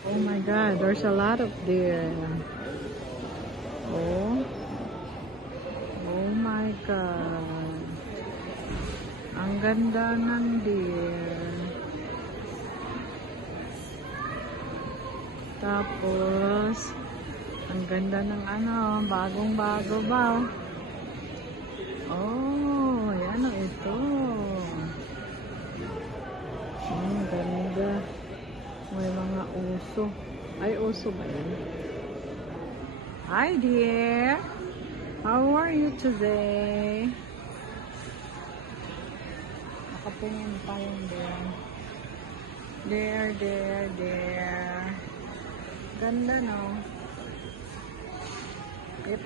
Oh my God, there's a lot of deer. Oh. Oh my God. Ang ganda ng deer. Tapos, ang ganda ng ano, bagong-bago ba? Oh, yan o ito. Ang ganda. May mga uso. Ay, uso ba yan? Hi dear! How are you today? Nakatingin pa yung deer. Deer. Ganda, no? Yep.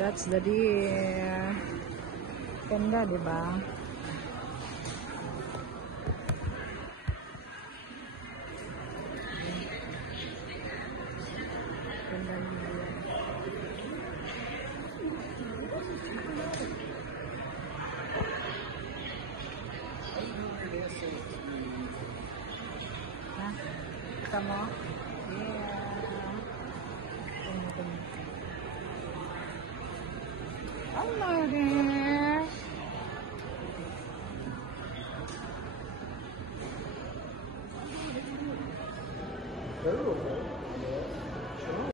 That's the deer. Ganda, di ba? Ganda ng deer. Ha? Kita mo? Yeah. Hello there. Oh.